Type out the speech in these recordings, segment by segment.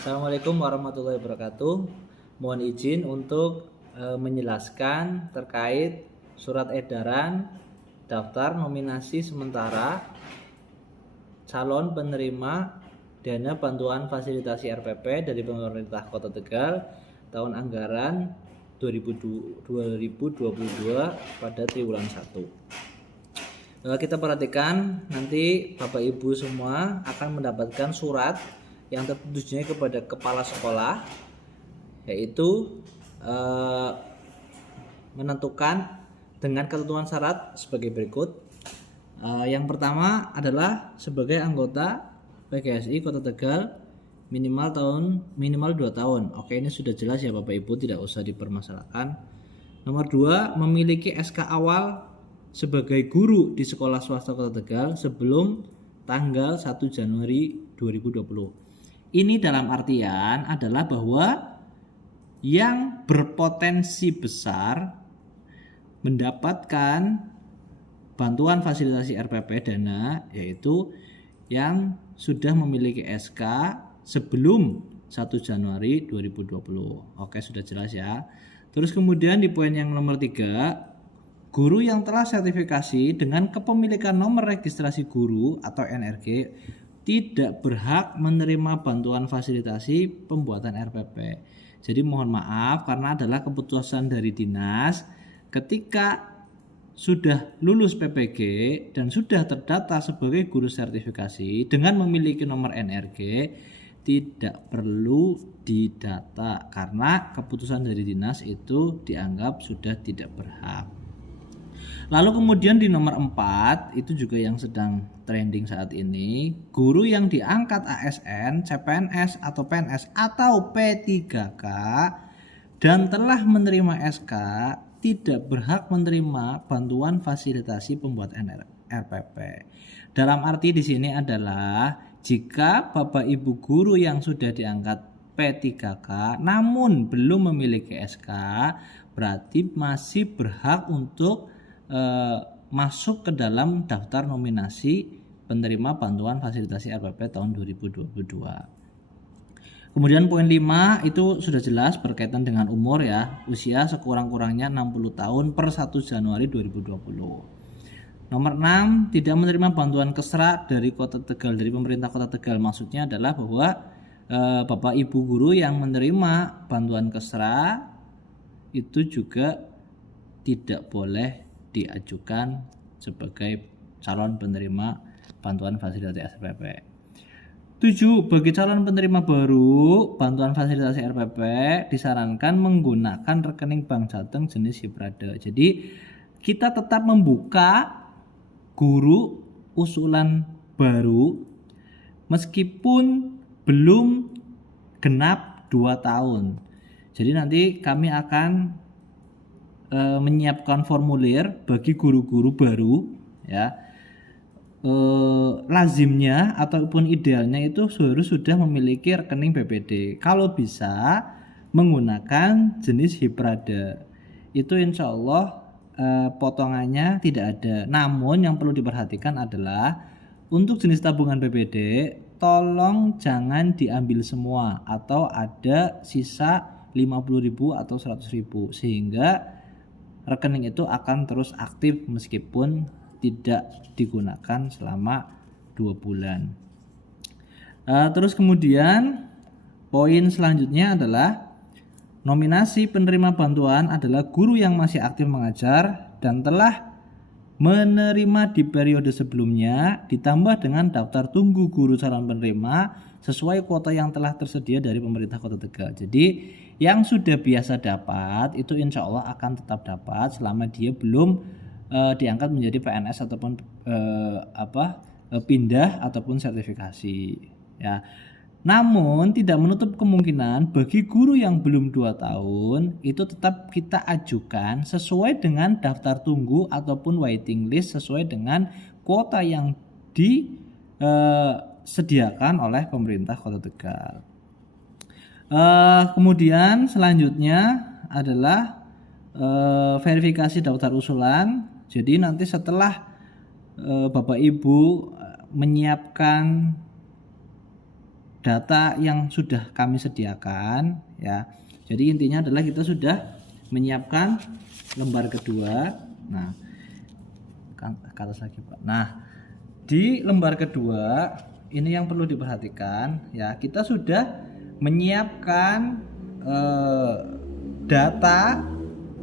Assalamualaikum warahmatullahi wabarakatuh. Mohon izin untuk menjelaskan terkait surat edaran daftar nominasi sementara calon penerima dana bantuan fasilitasi RPP dari pemerintah Kota Tegal tahun anggaran 2022 pada triwulan 1. Kita perhatikan nanti Bapak Ibu semua akan mendapatkan surat yang tertujunya kepada kepala sekolah, yaitu menentukan dengan ketentuan syarat sebagai berikut. Yang pertama adalah sebagai anggota PGSI Kota Tegal minimal 2 tahun. Oke, ini sudah jelas ya Bapak Ibu, tidak usah dipermasalahkan. Nomor 2, memiliki SK awal sebagai guru di sekolah swasta Kota Tegal sebelum tanggal 1 Januari 2020. Ini dalam artian adalah bahwa yang berpotensi besar mendapatkan bantuan fasilitasi RPP dana yaitu yang sudah memiliki SK sebelum 1 Januari 2020. Oke, sudah jelas ya. Terus kemudian di poin yang nomor 3, guru yang telah sertifikasi dengan kepemilikan nomor registrasi guru atau NRG tidak berhak menerima bantuan fasilitasi pembuatan RPP. Jadi mohon maaf karena adalah keputusan dari dinas ketika sudah lulus PPG dan sudah terdata sebagai guru sertifikasi dengan memiliki nomor NRG tidak perlu didata karena keputusan dari dinas itu dianggap sudah tidak berhak. Lalu kemudian di nomor 4 itu juga yang sedang trending saat ini, guru yang diangkat ASN, CPNS atau PNS atau P3K dan telah menerima SK tidak berhak menerima bantuan fasilitasi pembuatan RPP. Dalam arti di sini adalah jika Bapak Ibu guru yang sudah diangkat P3K namun belum memiliki SK, berarti masih berhak untuk masuk ke dalam daftar nominasi penerima bantuan fasilitasi RPP tahun 2022. Kemudian poin 5 itu sudah jelas berkaitan dengan umur ya, usia sekurang-kurangnya 60 tahun per 1 Januari 2020. Nomor 6, tidak menerima bantuan kesra dari Kota Tegal, dari pemerintah Kota Tegal. Maksudnya adalah bahwa Bapak Ibu guru yang menerima bantuan kesra itu juga tidak boleh diajukan sebagai calon penerima bantuan fasilitasi RPP. 7. Bagi calon penerima baru bantuan fasilitasi RPP disarankan menggunakan rekening bank jateng jenis Hiprade. Jadi kita tetap membuka guru usulan baru meskipun belum genap 2 tahun. Jadi nanti kami akan menyiapkan formulir bagi guru-guru baru ya. Lazimnya ataupun idealnya itu harus sudah memiliki rekening BPD. Kalau bisa menggunakan jenis Hiprade. Itu insya Allah potongannya tidak ada. Namun yang perlu diperhatikan adalah untuk jenis tabungan BPD tolong jangan diambil semua atau ada sisa 50.000 atau 100.000 sehingga rekening itu akan terus aktif meskipun tidak digunakan selama 2 bulan. Terus kemudian poin selanjutnya adalah nominasi penerima bantuan adalah guru yang masih aktif mengajar dan telah menerima di periode sebelumnya ditambah dengan daftar tunggu guru calon penerima sesuai kuota yang telah tersedia dari pemerintah Kota Tegal. Jadi yang sudah biasa dapat itu insya Allah akan tetap dapat selama dia belum diangkat menjadi PNS ataupun pindah ataupun sertifikasi ya. Namun tidak menutup kemungkinan bagi guru yang belum 2 tahun itu tetap kita ajukan sesuai dengan daftar tunggu ataupun waiting list sesuai dengan kuota yang disediakan oleh pemerintah Kota Tegal. Kemudian selanjutnya adalah verifikasi daftar usulan. Jadi nanti setelah Bapak Ibu menyiapkan data yang sudah kami sediakan ya. Jadi intinya adalah kita sudah menyiapkan lembar kedua. Nah, ke atas lagi Pak. Nah, di lembar kedua ini yang perlu diperhatikan ya, kita sudah menyiapkan data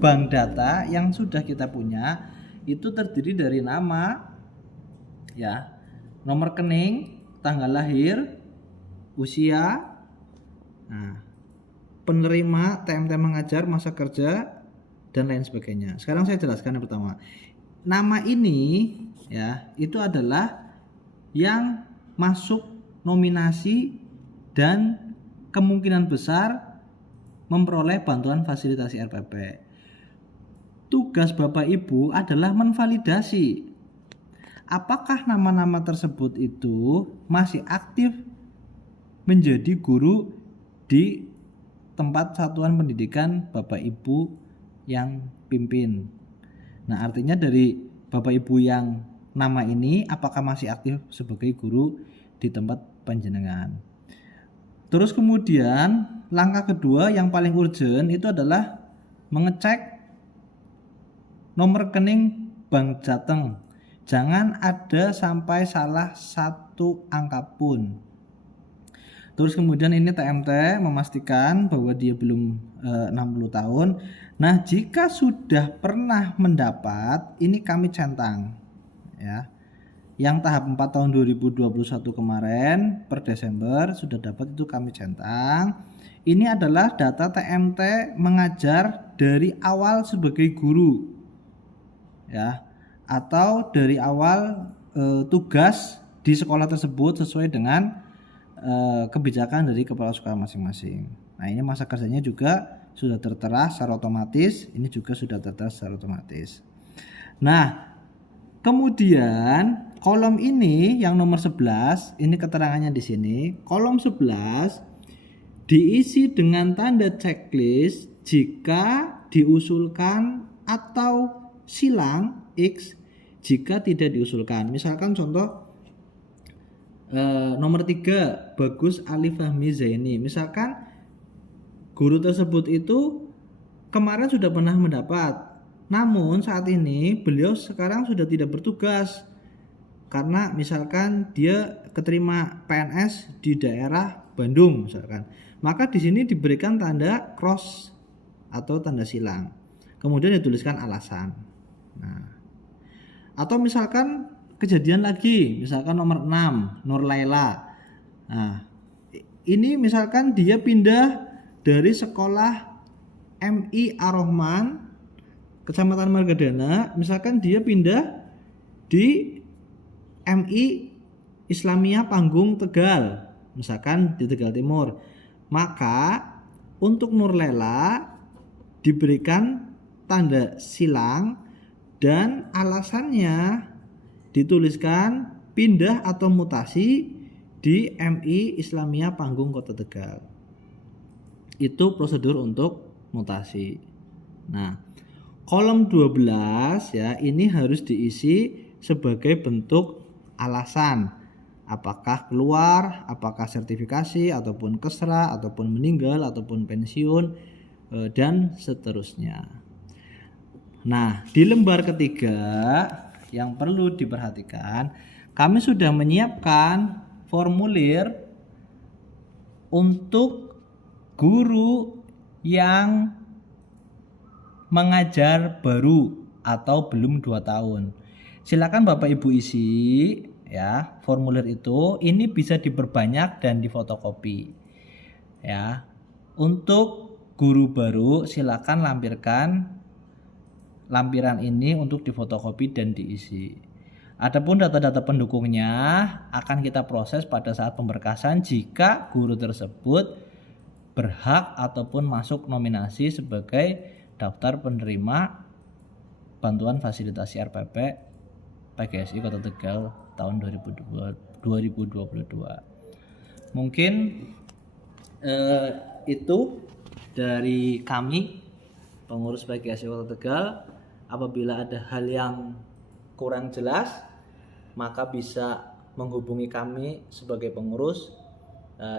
bank data yang sudah kita punya. Itu terdiri dari nama ya, nomor rekening, tanggal lahir, usia, nah, penerima, TMT mengajar, masa kerja, dan lain sebagainya. Sekarang saya jelaskan yang pertama. Nama ini ya, itu adalah yang masuk nominasi dan kemungkinan besar memperoleh bantuan fasilitasi RPP. Tugas Bapak Ibu adalah menvalidasi apakah nama-nama tersebut itu masih aktif menjadi guru di tempat satuan pendidikan Bapak Ibu yang pimpin. Nah, artinya dari Bapak Ibu yang nama ini apakah masih aktif sebagai guru di tempat panjenengan. Terus kemudian langkah kedua yang paling urgent itu adalah mengecek nomor rekening Bank Jateng. Jangan ada sampai salah satu angka pun. Terus kemudian ini TMT memastikan bahwa dia belum 60 tahun. Nah, jika sudah pernah mendapat, ini kami centang ya. Yang tahap 4 tahun 2021 kemarin per Desember sudah dapat, itu kami centang. Ini adalah data TMT mengajar dari awal sebagai guru ya, atau dari awal tugas di sekolah tersebut sesuai dengan kebijakan dari kepala sekolah masing-masing. Nah, ini masa kerjanya juga sudah tertera secara otomatis, ini juga sudah tertera secara otomatis. Nah, kemudian kolom ini yang nomor 11, ini keterangannya di sini. Kolom 11 diisi dengan tanda checklist jika diusulkan atau silang X jika tidak diusulkan. Misalkan contoh nomor 3 Bagus Ali Fahmi Zaini. Misalkan guru tersebut itu kemarin sudah pernah mendapat, namun saat ini beliau sekarang sudah tidak bertugas karena misalkan dia keterima PNS di daerah Bandung misalkan. Maka di sini diberikan tanda cross atau tanda silang. Kemudian dituliskan alasan. Nah, atau misalkan kejadian lagi, misalkan nomor 6 Nur Laila. Nah, ini misalkan dia pindah dari sekolah MI Ar-Rahman Kecamatan Margadana, misalkan dia pindah di MI Islamiyah Panggung Tegal, misalkan di Tegal Timur. Maka untuk Nur Laila diberikan tanda silang dan alasannya dituliskan pindah atau mutasi di MI Islamiyah Panggung Kota Tegal. Itu prosedur untuk mutasi. Nah, kolom 12 ya, ini harus diisi sebagai bentuk alasan. Apakah keluar, apakah sertifikasi, ataupun kesra, ataupun meninggal, ataupun pensiun, dan seterusnya. Nah, di lembar ketiga yang perlu diperhatikan, kami sudah menyiapkan formulir untuk guru yang mengajar baru atau belum 2 tahun. Silakan Bapak Ibu isi ya formulir itu. Ini bisa diperbanyak dan difotokopi. Ya. Untuk guru baru silakan lampirkan lampiran ini untuk difotokopi dan diisi. Adapun data-data pendukungnya akan kita proses pada saat pemberkasan jika guru tersebut berhak ataupun masuk nominasi sebagai daftar penerima bantuan fasilitasi RPP PGSI Kota Tegal tahun 2022. Mungkin itu dari kami pengurus PGSI Kota Tegal. Apabila ada hal yang kurang jelas, maka bisa menghubungi kami sebagai pengurus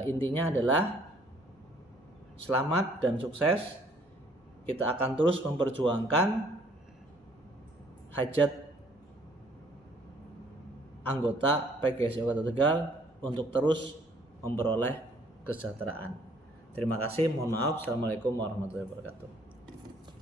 Intinya adalah selamat dan sukses. Kita akan terus memperjuangkan hajat anggota PGSI Kota Tegal untuk terus memperoleh kesejahteraan. Terima kasih, mohon maaf. Assalamualaikum warahmatullahi wabarakatuh.